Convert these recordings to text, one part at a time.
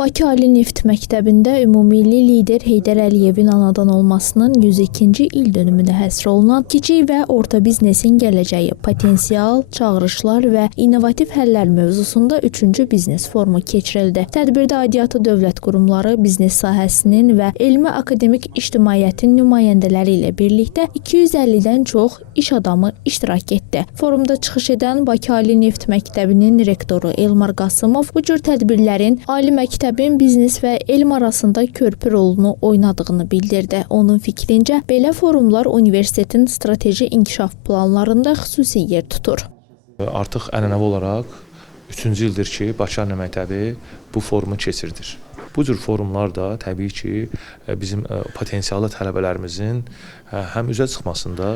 Bakı Ali Neft Məktəbində ümummilli lider Heydər Əliyevin anadan olmasının 102-ci il dönümünə həsr olunan kiçik və orta biznesin gələcəyi, potensial, çağırışlar və innovativ həllər mövzusunda 3-cü biznes forumu keçirildi. Tədbirdə aidiyyatı dövlət qurumları, biznes sahəsinin və elmi akademik ictimaiyyətin nümayəndələri ilə birlikdə 250-dən çox iş adamı iştirak etdi. Forumda çıxış edən Bakı Ali Neft Məktəbinin rektoru Elmar Qasımov bu cür tədbirlərin ali məktəbin biznes və elm arasında körpü rolunu oynadığını bildirdi. Onun fikrincə, belə forumlar universitetin strateji inkişaf planlarında xüsusi yer tutur. Artıq ənənəvi olaraq 3-cü ildir ki, Bakı Ali Məktəbi bu forumu keçirdir. Bu cür forumlar da təbii ki, bizim potensiallı tələbələrimizin həm üzə çıxmasında,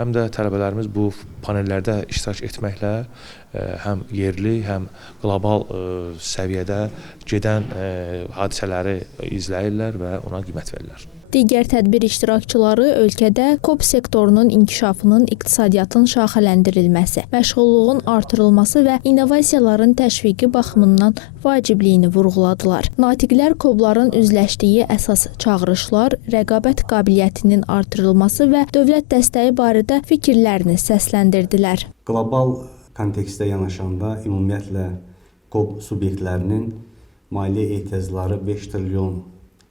həm də tələbələrimiz bu panellərdə iştirak etməklə həm yerli, həm qlobal səviyyədə gedən hadisələri izləyirlər və ona qiymət verirlər. Digər tədbir iştirakçıları ölkədə KOP sektorunun inkişafının iqtisadiyyatın şaxələndirilməsi, məşğulluğun artırılması və innovasiyaların təşviqi baxımından vacibliyini vurğuladılar. Natiqlər KOP-ların üzləşdiyi əsas çağırışlar, rəqabət qabiliyyətinin artırılması və dövlət dəstəyi barədə fikirlərini səsləndirdilər. Qlobal kontekstdə yanaşanda ümumiyyətlə KOP subyektlərinin maliyyə ehtiyacları 5 trilyon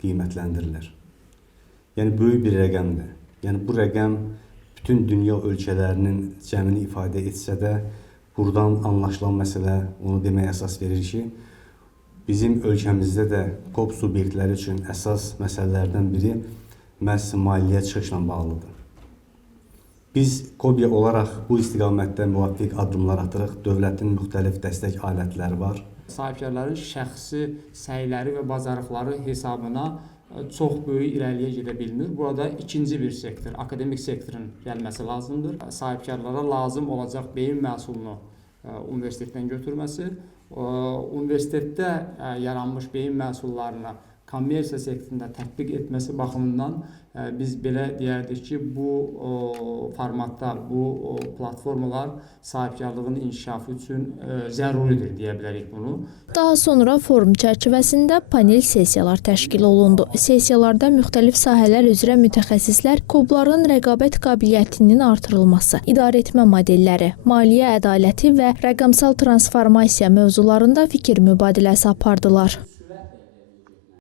qiymətləndirilir. Yəni böyük bir rəqəmdir. Yəni bu rəqəm bütün dünya ölkələrinin cəmini ifadə etsə də, buradan anlaşılan məsələ onu deməyə əsas verir ki, bizim ölkəmizdə də KOP subyektləri üçün əsas məsələlərdən biri məhz maliyyə çıxışla bağlıdır. Biz KOBİ olaraq bu istiqamətdə müvafiq addımlar atırıq. Dövlətin müxtəlif dəstək alətləri var. Sahibkarların şəxsi səyləri və bacarıqları hesabına çox böyük irəliyə gedə bilmir. Burada ikinci bir sektor, akademik sektorun gəlməsi lazımdır. Sahibkarlara lazım olacaq beyin məhsulunu universitetdən götürməsi, universitetdə yaranmış beyin məhsullarını kommersiya sektorunda tətbiq etməsi baxımından biz belə deyərdik ki, bu formatda bu platformalar sahibkarlığın inkişafı üçün zəruridir deyə bilərik bunu. Daha sonra forum çərçivəsində panel sessiyalar təşkil olundu. Sessiyalarda müxtəlif sahələr üzrə mütəxəssislər KOP-ların rəqabət qabiliyyətinin artırılması, idarəetmə modelləri, maliyyə ədaləti və rəqəmsal transformasiya mövzularında fikir mübadiləsi apardılar.